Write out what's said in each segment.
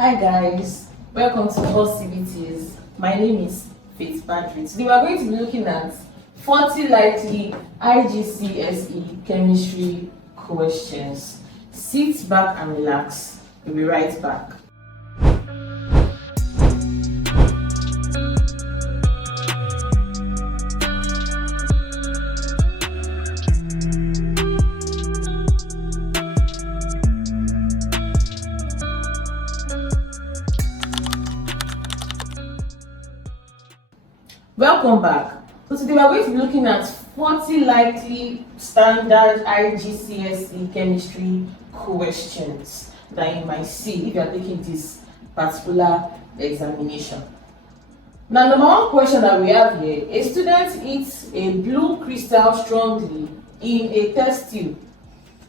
Hi guys, welcome to Hot CBTs. My name is Faith Patrick. Today we are going to be looking at 40 likely IGCSE Chemistry questions. Sit back and relax. We'll be right back. Welcome back. So today we are going to be looking at 40 likely standard IGCSE chemistry questions that you might see if you are taking this particular examination. Now, number one question that we have here: a student eats a blue crystal strongly in a test tube.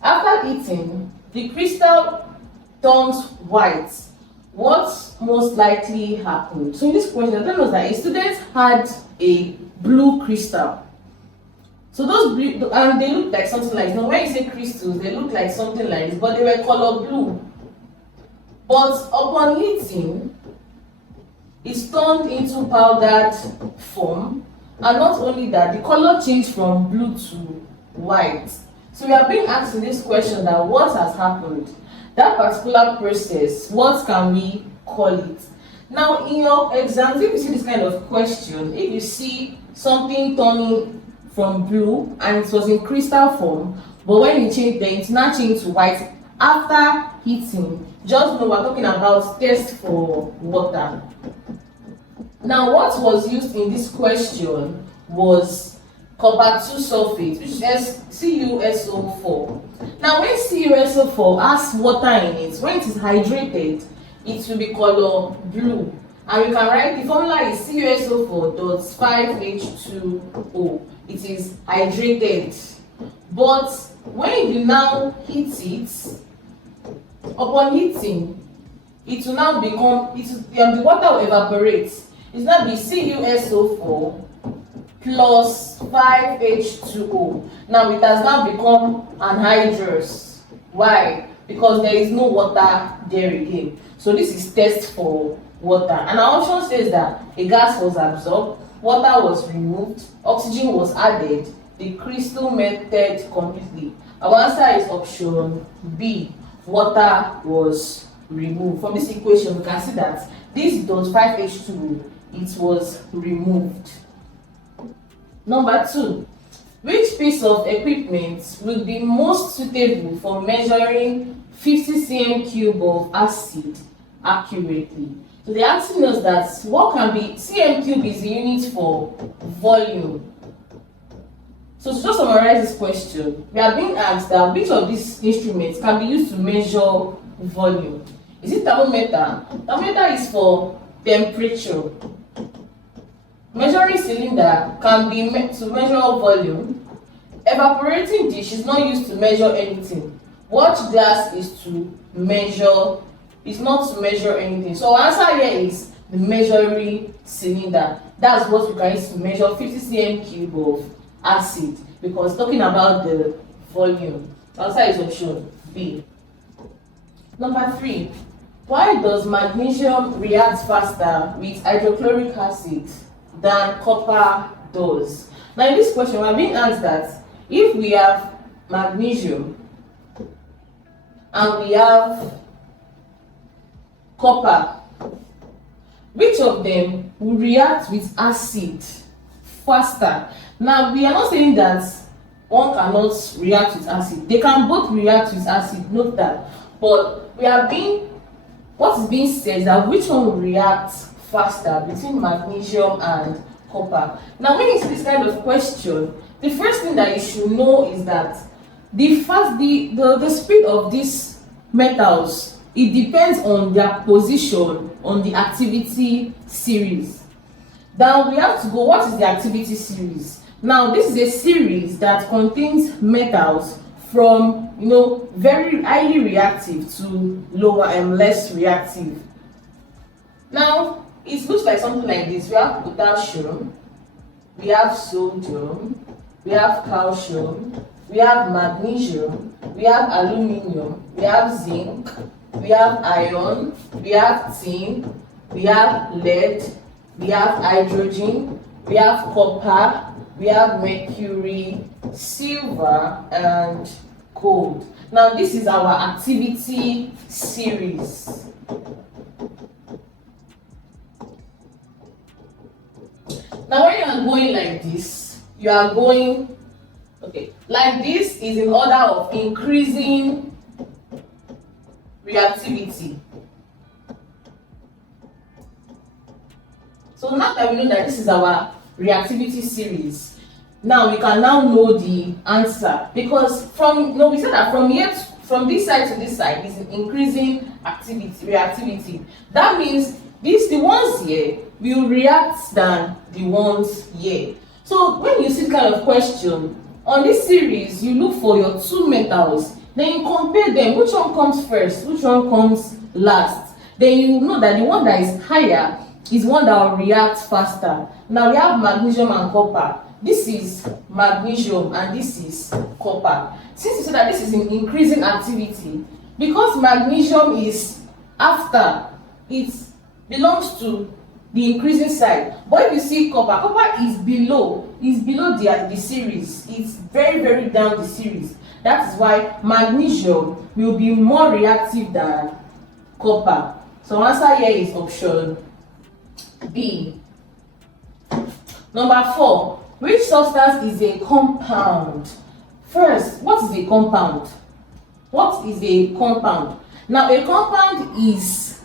After eating, the crystal turns white. What most likely happened? So in this question, tell us that a student had a blue crystal. So those blue, and they look like something like, now when you say crystals, they look like something like this, but they were color blue. But upon heating, it's turned into powdered form, and not only that, the color changed from blue to white. So we are being asked in this question that what has happened? That particular process, what can we call it? Now, in your exams, if you see this kind of question, if you see something turning from blue and it was in crystal form, but when you change the now change to white after heating, just know we're talking about test for water. Now, what was used in this question was copper 2 sulfate, which is CuSO4. Now, when CuSO4 has water in it, when it is hydrated, it will be color blue. And we can write the formula is CuSO4.5H2O. It is hydrated. But when you now heat it, upon heating, it will now become, the water will evaporate. It will now be CuSO4 plus 5H2O. Now it has now become anhydrous. Why? Because there is no water there again. So this is test for water. And our option says that a gas was absorbed, water was removed, oxygen was added, the crystal melted completely. Our answer is option B. Water was removed. From this equation, we can see that this dot 5H2O, it was removed. Number 2, which piece of equipment will be most suitable for measuring 50 cm cube of acid accurately? So they're asking us that what can be, cm cube is the unit for volume. So to just summarize this question, we are being asked that which of these instruments can be used to measure volume. Is it thermometer? Thermometer is for temperature. Measuring cylinder can be to measure volume. Evaporating dish is not used to measure anything. Watch glass is to measure, is not to measure anything. So our answer here is the measuring cylinder. That's what we can use to measure 50 cm cube of acid, because talking about the volume. The answer is option B. Number 3, why does magnesium react faster with hydrochloric acid than copper does? Now in this question, we are being asked that if we have magnesium and we have copper, which of them will react with acid faster? Now we are not saying that one cannot react with acid. They can both react with acid, note that. But what is being said is that which one will react faster between magnesium and copper. Now when you see this kind of question, the first thing that you should know is that the speed of these metals, it depends on their position on the activity series. Now we have to go, what is the activity series? Now this is a series that contains metals from very highly reactive to lower and less reactive. Now it looks like something like this. We have potassium, we have sodium, we have calcium, we have magnesium, we have aluminium, we have zinc, we have iron, we have tin, we have lead, we have hydrogen, we have copper, we have mercury, silver, and gold. Now this is our activity series. Now when you are going like this, you are going, okay, like this is in order of increasing reactivity. So now that we know that this is our reactivity series, now we can now know the answer, because we said that from this side to this side is increasing reactivity. That means the ones here will react than the ones here. So when you see this kind of question on this series, you look for your two metals, then you compare them, which one comes first, which one comes last. Then you know that the one that is higher is one that will react faster. Now we have magnesium and copper. This is magnesium and this is copper. Since you say that this is in increasing activity, because magnesium is after, it belongs to the increasing side. But if you see copper is below the series. It's very, very down the series. That is why magnesium will be more reactive than copper. So answer here is option B. Number 4. Which substance is a compound? First, what is a compound? What is a compound? Now, a compound is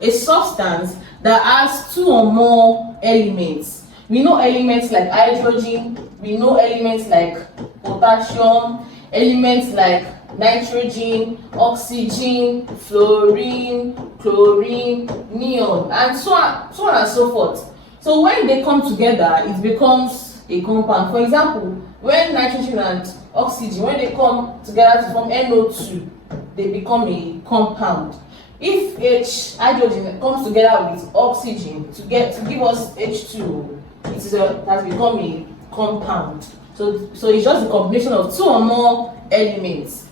a substance that has two or more elements. We know elements like hydrogen, we know elements like potassium, elements like nitrogen, oxygen, fluorine, chlorine, neon, and so on and so forth. So when they come together, it becomes a compound. For example, when nitrogen and oxygen, when they come together to form NO2, they become a compound. If hydrogen comes together with oxygen to give us H2, it has become a compound. So it's just a combination of two or more elements.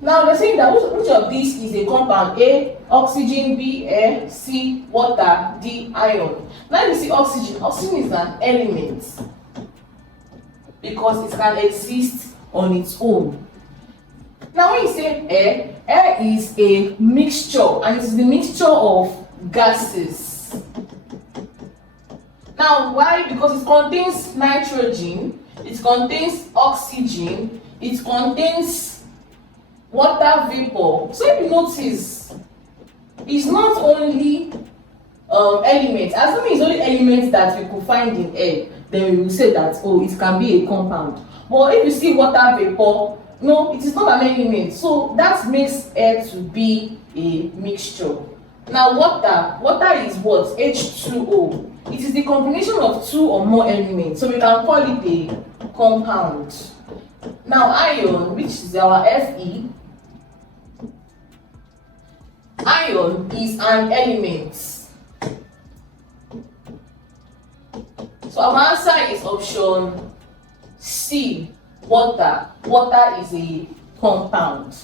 Now they're saying that which of these is a compound? A, oxygen; B, air; C, water; D, iron. Now you see oxygen. Oxygen is an element because it can exist on its own. Now when you say air is a mixture, and it is the mixture of gases. Now why? Because it contains nitrogen, it contains oxygen, it contains water vapor. So if you notice, it's not only elements. Assuming it's only elements that we could find in air, then we will say that it can be a compound. But if you see water vapor, no, it is not an element. So that makes air to be a mixture. Now water is what? H2O. It is the combination of two or more elements, so we can call it a compound. Now iron, which is our Fe, iron is an element. So our answer is option C, water. Water is a compound.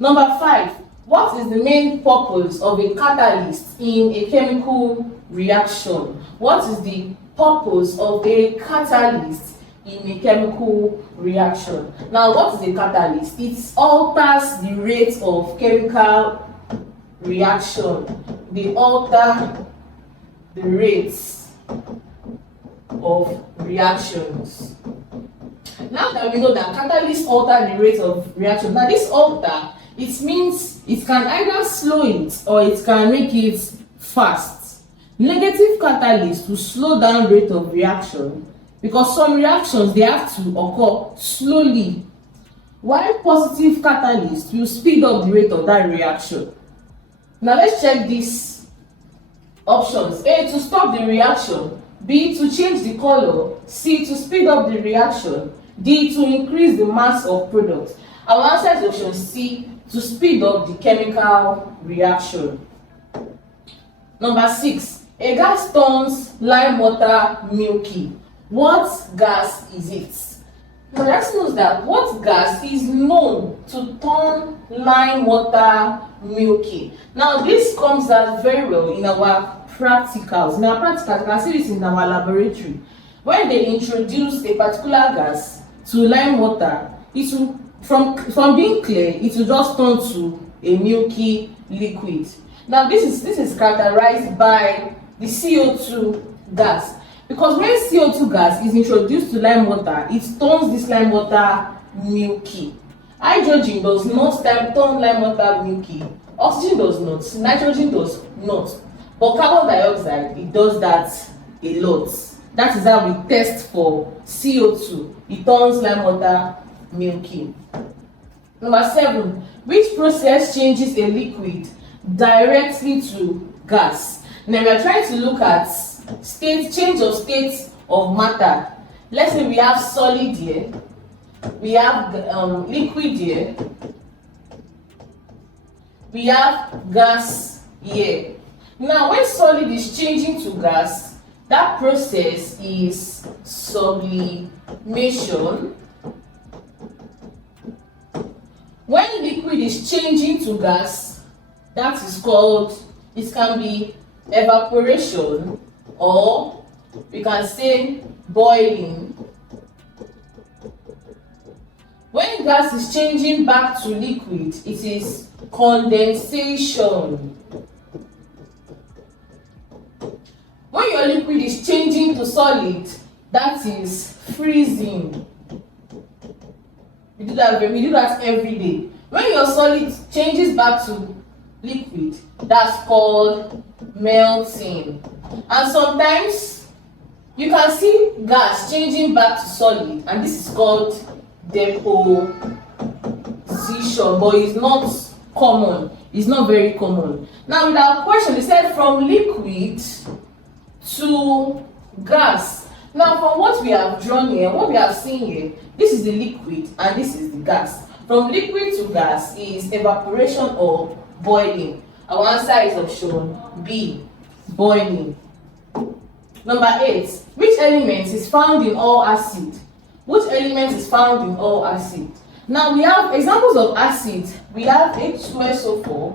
Number 5. What is the main purpose of a catalyst in a chemical reaction? What is the purpose of a catalyst in a chemical reaction? Now, what is a catalyst? It alters the rate of chemical reaction. They alter the rates of reactions. Now that we know that catalysts alter the rate of reaction, now this alter, it means it can either slow it or it can make it fast. Negative catalyst will slow down rate of reaction because some reactions they have to occur slowly, while positive catalyst will speed up the rate of that reaction. Now let's check these options. A, to stop the reaction; B, to change the color; C, to speed up the reaction; D, to increase the mass of product. Our answer is option C, to speed up the chemical reaction. Number 6. A gas turns lime water milky. What gas is it? Now let's know that what gas is known to turn lime water milky. Now this comes out very well in our practicals. In our practicals, you can see this in our laboratory. When they introduce a particular gas to lime water, it will from being clear, it will just turn to a milky liquid. Now this is characterized by the CO2 gas, because when CO2 gas is introduced to lime water, it turns this lime water milky. Hydrogen does not turn lime water milky. Oxygen does not. Nitrogen does not. But carbon dioxide, it does that a lot. That is how we test for CO2. It turns lime water milky. Number 7, which process changes a liquid directly to gas? Now we are trying to look at change of state of matter. Let's say we have solid here, we have liquid here, we have gas here. Now when solid is changing to gas, that process is sublimation. When liquid is changing to gas, that is called, it can be evaporation, or we can say boiling. When gas is changing back to liquid, it is condensation. When your liquid is changing to solid, that is freezing. We do that every day. When your solid changes back to liquid, that's called melting. And sometimes you can see gas changing back to solid, and this is called deposition, but it's not common. It's not very common. Now with our question, it said from liquid to gas. Now from what we have drawn here, what we have seen here, this is the liquid and this is the gas. From liquid to gas is evaporation or boiling. Our answer is option B, boiling. Number 8, which element is found in all acid? Which element is found in all acid? Now we have examples of acid. We have H2SO4,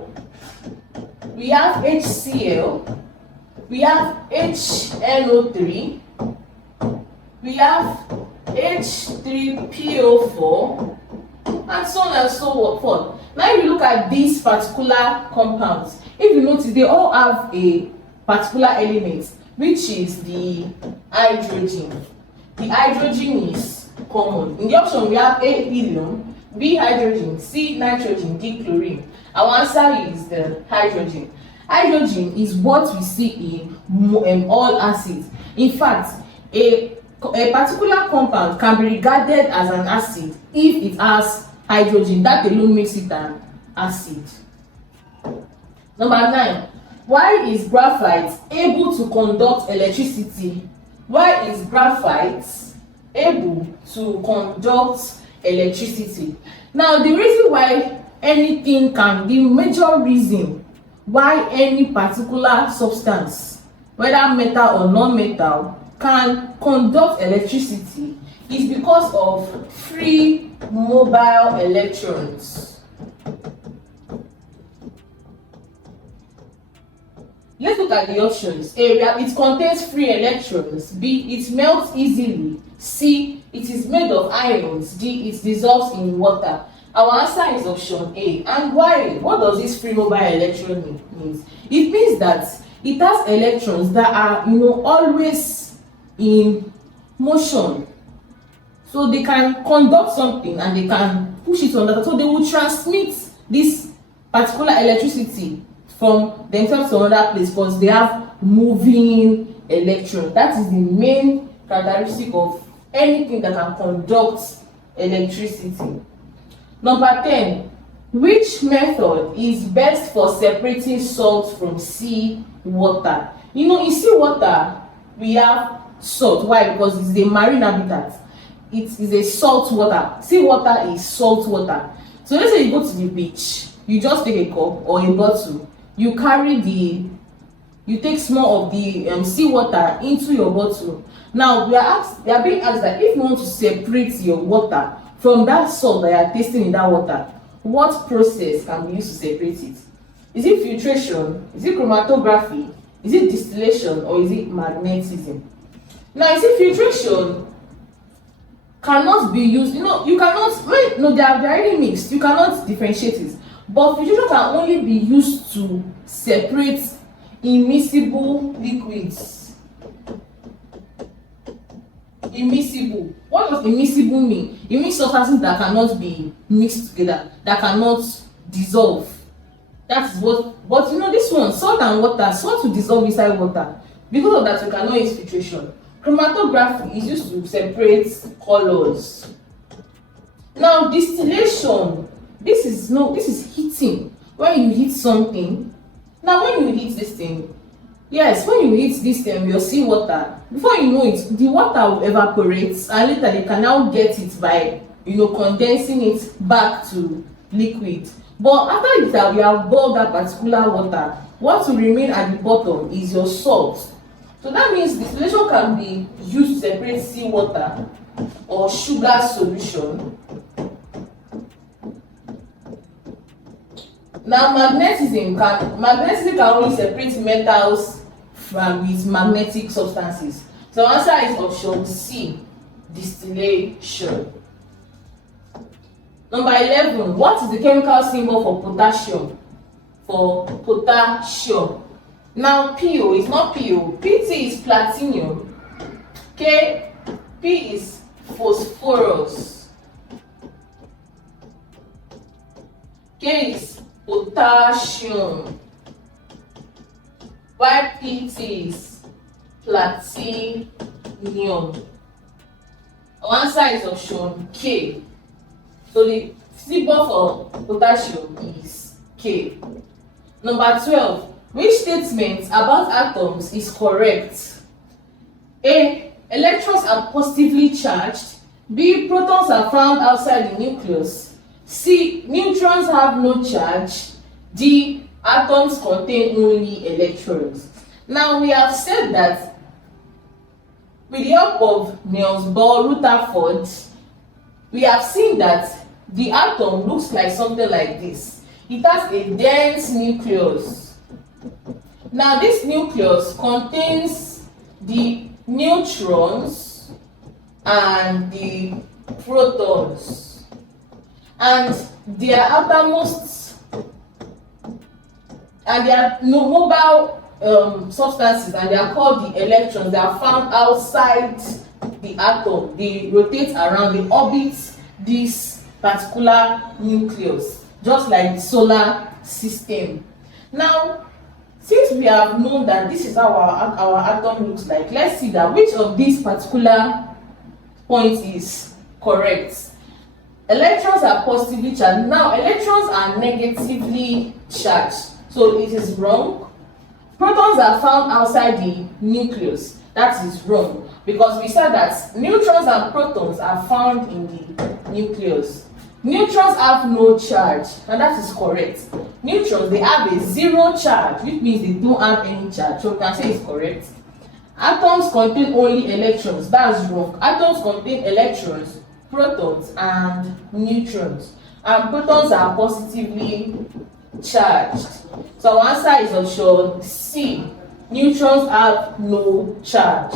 we have HCl, we have HNO3, we have H3PO4, and so on and so forth. Now if you look at these particular compounds, if you notice, they all have a particular element, which is the hydrogen. The hydrogen is common. In the option we have A, helium, B, hydrogen, C, nitrogen, D, chlorine. Our answer is the hydrogen. Hydrogen is what we see in all acids. In fact, a particular compound can be regarded as an acid if it has hydrogen. That alone makes it an acid. Number 9, why is graphite able to conduct electricity? Why is graphite able to conduct electricity? Now the reason why anything can, the major reason why any particular substance, whether metal or non-metal, can conduct electricity is because of free mobile electrons. Let's look at the options. A, it contains free electrons. B, it melts easily. C, it is made of ions. D, it dissolves in water. Our answer is option A. And why? What does this free mobile electron mean? It means that it has electrons that are, always in motion. So they can conduct something and they can push it on that. So they will transmit this particular electricity from themselves to another place because they have moving electrons. That is the main characteristic of anything that can conduct electricity. Number 10, which method is best for separating salt from sea water? In sea water, we have salt. Why? Because it's a marine habitat. It is a salt water. Sea water is salt water. So let's say you go to the beach, you just take a cup or a bottle, you carry the you take small of the seawater into your bottle. Now we are being asked that if you want to separate your water from that salt that you are tasting in that water, what process can be used to separate it? Is it filtration? Is it chromatography? Is it distillation? Or is it magnetism? Now you see, filtration cannot be used, you cannot, no, they are already mixed, you cannot differentiate it. But filtration can only be used to separate immiscible liquids. Immiscible. What does immiscible mean? It means substances that cannot be mixed together, that cannot dissolve. That is what, but this one, salt and water, salt to dissolve inside water. Because of that, we cannot use filtration. Chromatography is used to separate colors. Now distillation, this is heating. When you heat something, now when you heat this thing, yes, when you heat this thing, your seawater, before you know it, the water will evaporate, and later they can now get it by condensing it back to liquid. But after you have boiled that particular water, what will remain at the bottom is your salt. So that means distillation can be used to separate seawater or sugar solution. Now magnetism can only separate metals with magnetic substances. So answer is option C, distillation. Number 11, what is the chemical symbol for potassium? For potassium. Now PO is not PO. PT is platinum. K, P is phosphorus. K is potassium. While PT is platinum. Our answer is option K. So the symbol for potassium is K. Number 12. Which statement about atoms is correct? A. Electrons are positively charged. B. Protons are found outside the nucleus. C. Neutrons have no charge. D. Atoms contain only electrons. Now we have said that with the help of Niels Bohr, Rutherford, we have seen that the atom looks like something like this. It has a dense nucleus. Now this nucleus contains the neutrons and the protons, and their outermost and their mobile substances, and they are called the electrons. They are found outside the atom. They rotate around, they orbit this particular nucleus, just like the solar system. Now since we have known that this is how our atom looks like, let's see that which of these particular points is correct. Electrons are positively charged. Now electrons are negatively charged, so it is wrong. Protons are found outside the nucleus. That is wrong, because we said that neutrons and protons are found in the nucleus. Neutrons have no charge, and that is correct. Neutrons, they have a zero charge, which means they don't have any charge, so we can say it's correct. Atoms contain only electrons. That's wrong. Atoms contain electrons, protons, and neutrons, and protons are positively charged. So our answer is option C. Neutrons have no charge.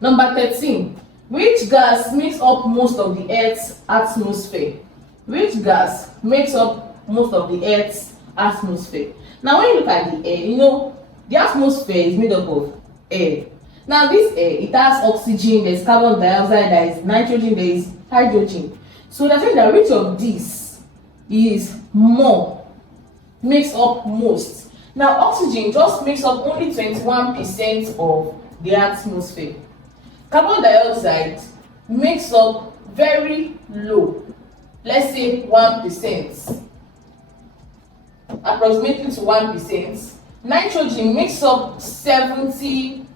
Number 13. Which gas makes up most of the Earth's atmosphere? Which gas makes up most of the Earth's atmosphere? Now when you look at the air, the atmosphere is made up of air. Now this air, it has oxygen, there's carbon dioxide, there is nitrogen, there is hydrogen. So they're saying that which of these is more, makes up most. Now oxygen just makes up only 21% of the atmosphere. Carbon dioxide makes up very low, let's say 1%, approximately to 1%. Nitrogen makes up 70%.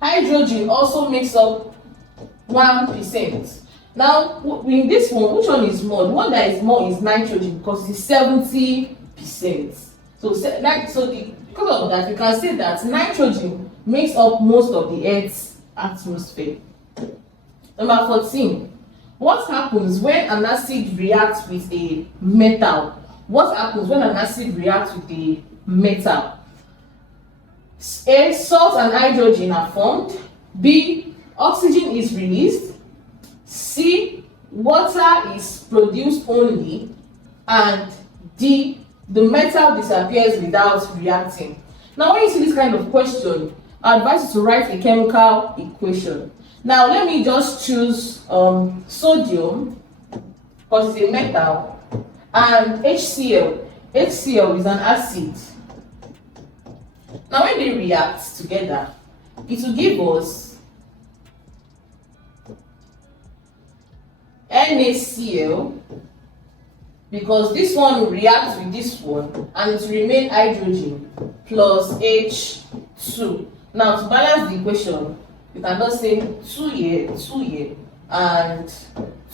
Hydrogen also makes up 1%. Now in this one, which one is more? The one that is more is nitrogen, because it's 70%. Because of that, we can say that nitrogen makes up most of the Earth's atmosphere. Number 14. What happens when an acid reacts with a metal? What happens when an acid reacts with a metal? A. Salt and hydrogen are formed. B. Oxygen is released. C. Water is produced only. And D. The metal disappears without reacting. Now, when you see this kind of question, I advise you to write a chemical equation. Now, let me just choose sodium, because it's a metal, and HCl. HCl is an acid. Now, when they react together, it will give us NaCl, because this one will react with this one and it will remain hydrogen plus H2. Now, to balance the equation, you can just say 2 here, 2 here, and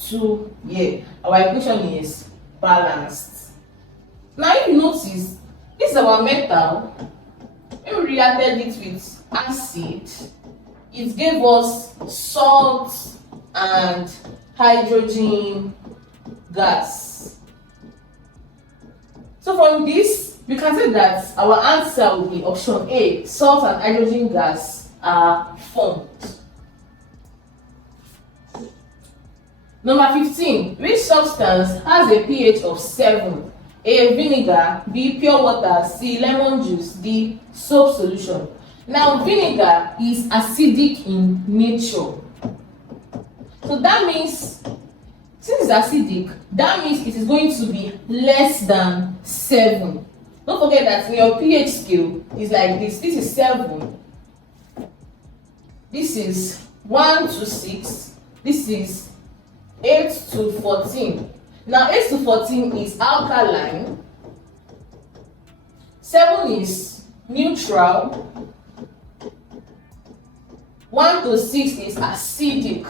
2 here. Our equation is balanced. Now, if you notice, this is our metal. When we reacted it with acid, it gave us salt and hydrogen gas. So from this, we can say that our answer will be option A. Salt and hydrogen gas are formed. Number 15. Which substance has a pH of 7? A. Vinegar. B. Pure water. C. Lemon juice. D. Soap solution. Now, vinegar is acidic in nature. So that means, since it's acidic, that means it is going to be less than 7. Don't forget that in your pH scale is like this. This is 7. This is 1 to 6. This is 8 to 14. Now, 8 to 14 is alkaline. 7 is neutral. 1 to 6 is acidic.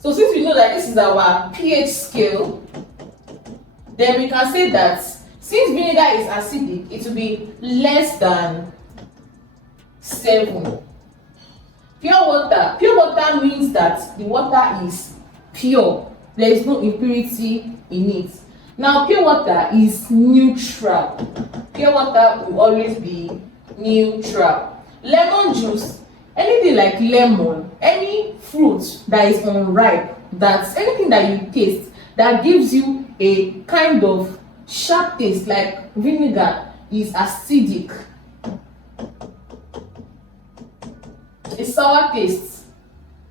So since we know that this is our pH scale, then we can say that since vinegar is acidic, it will be less than 7. Pure water. Pure water means that the water is pure. There is no impurity in it. Now, pure water is neutral. Pure water will always be neutral. Lemon juice. Anything like lemon, any fruit that is unripe, that's anything that you taste that gives you a kind of sharp taste, like vinegar, is acidic. A sour taste.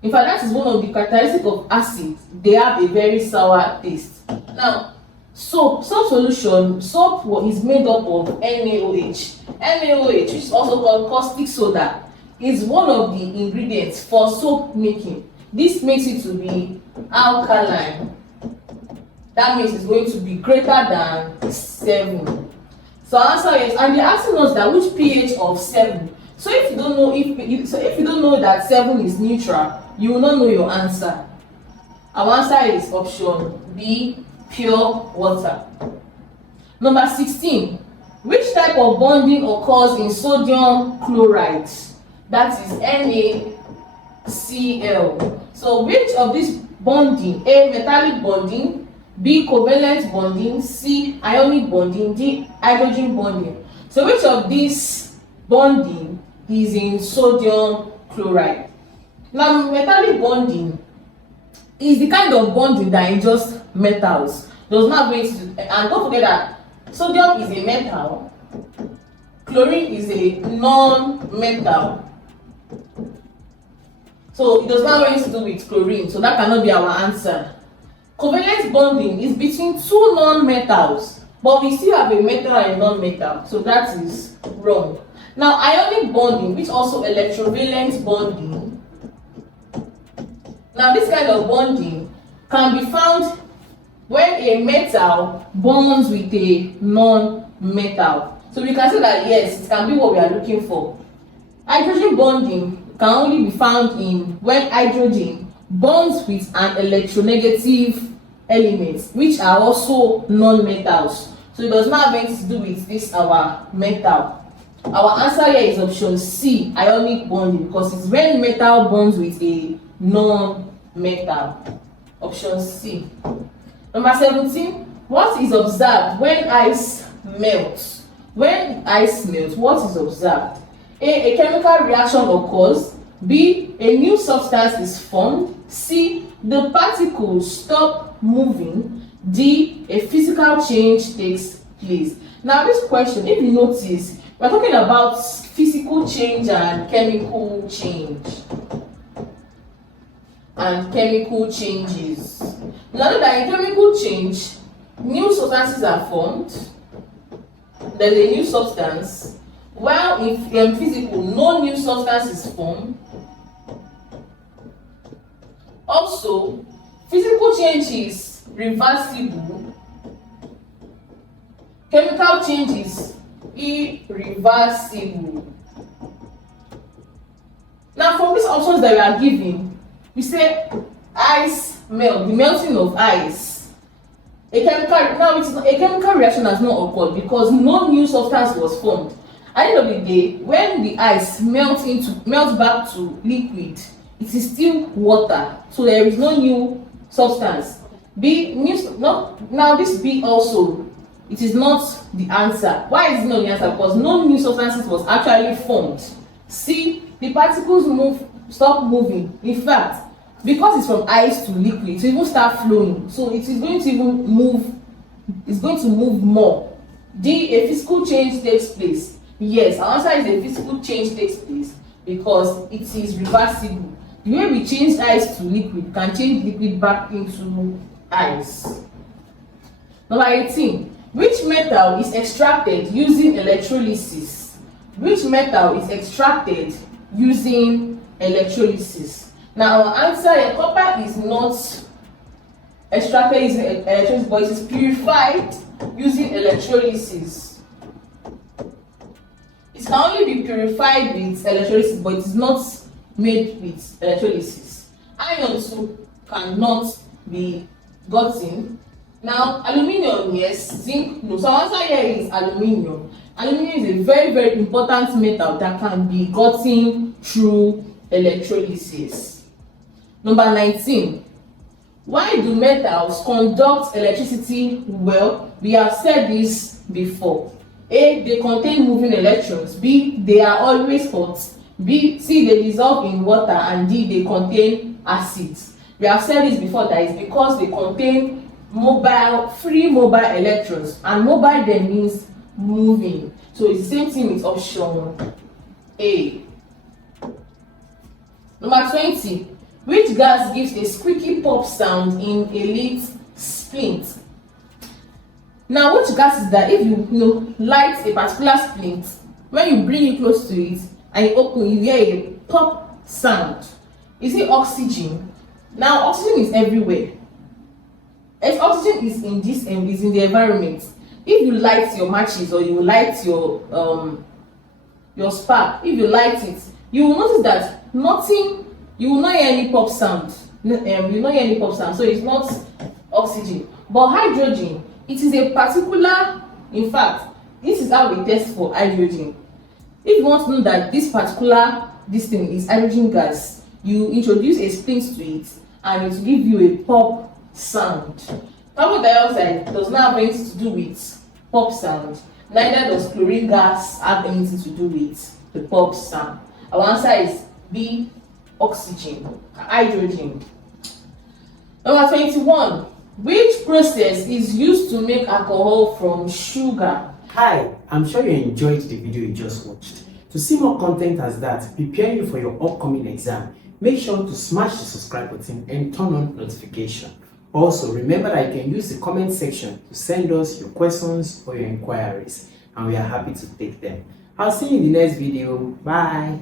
In fact, that is one of the characteristics of acid. They have a very sour taste. Now, soap solution. Soap is made up of NaOH. NaOH, which is also called caustic soda, is one of the ingredients for soap making. This makes it to be alkaline. That means it's going to be greater than 7. So answer is, and they're asking us that which pH of 7. So if you don't know if you don't know that 7 is neutral, you will not know your answer. Our answer is option B, pure water. Number 16. Which type of bonding occurs in sodium chloride? That is NaCl. So which of these bonding? A. Metallic bonding. B. Covalent bonding. C. Ionic bonding. D. Hydrogen bonding. So which of these bonding is in sodium chloride? Now, metallic bonding is the kind of bonding that is just metals. Does not going to, and don't forget that sodium is a metal, chlorine is a non-metal. So it does not have anything to do with chlorine, so that cannot be our answer. Covalent bonding is between two non-metals, but we still have a metal and a non-metal, so that is wrong. Now, ionic bonding, which also electrovalent bonding. Now, this kind of bonding can be found when a metal bonds with a non-metal. So we can say that yes, it can be what we are looking for. Hydrogen bonding can only be found in when hydrogen bonds with an electronegative element, which are also non-metals. So it does not have anything to do with this our metal. Our answer here is option C, ionic bonding, because it's when metal bonds with a non-metal. Option C. Number 17. What is observed when ice melts? When ice melts, what is observed? A chemical reaction occurs. B, a new substance is formed. C, the particles stop moving. D, a physical change takes place. Now this question, if you notice, we're talking about physical change and chemical change. And chemical changes. Now that in chemical change, new substances are formed. There's a new substance. While in physical, no new substance is formed. Also, physical change is reversible. Chemical change is irreversible. Now, from these options that we are given, we say ice melt, the melting of ice. A chemical reaction has not occurred because no new substance was formed. At the end of the day, when the ice melts back to liquid, it is still water, so there is no new substance. Now this B also, it is not the answer. Why is it not the answer? Because no new substances was actually formed. C, the particles stop moving. In fact, because it's from ice to liquid, it will even start flowing, so it is going to even move. It's going to move more. D, a physical change takes place. Yes, our answer is a physical change takes place because it is reversible. The way we change ice to liquid can change liquid back into ice. Number 18. Which metal is extracted using electrolysis? Which metal is extracted using electrolysis? Now our answer here, copper is not extracted using electrolysis, but it is purified using electrolysis. It can only be purified with electrolysis, but it is not made with electrolysis. Iron too cannot be gotten. Now aluminium, yes. Zinc, no. So our answer here is aluminium. Aluminium is a very, very important metal that can be gotten through electrolysis. Number 19. Why do metals conduct electricity well? We have said this before. A, they contain moving electrons. B, they are always hot. C, they dissolve in water. And D, they contain acids. We have said this before, that is because they contain free mobile electrons, and mobile then means moving. So it's the same thing with option A. Number 20. Which gas gives a squeaky pop sound in a lit splint? Now, which gas is that? If you light a particular splint, when you bring it close to it and you open, you hear a pop sound. Is it oxygen? Now, oxygen is everywhere. If oxygen is in the environment, if you light your matches or you light your spark, if you light it, you will notice that you will not hear any pop sound. You will not hear any pop sound. So it's not oxygen. But hydrogen, it is a particular. In fact, this is how we test for hydrogen. If you want to know that this thing is hydrogen gas, you introduce a splint to it and it will give you a pop sound. Carbon dioxide does not have anything to do with pop sound. Neither does chlorine gas have anything to do with the pop sound. Our answer is B, oxygen, hydrogen. Number 21. Which process is used to make alcohol from sugar? Hi, I'm sure you enjoyed the video you just watched. To see more content as that, preparing you for your upcoming exam, make sure to smash the subscribe button and turn on notification. Also, remember that you can use the comment section to send us your questions or your inquiries, and we are happy to take them. I'll see you in the next video. Bye.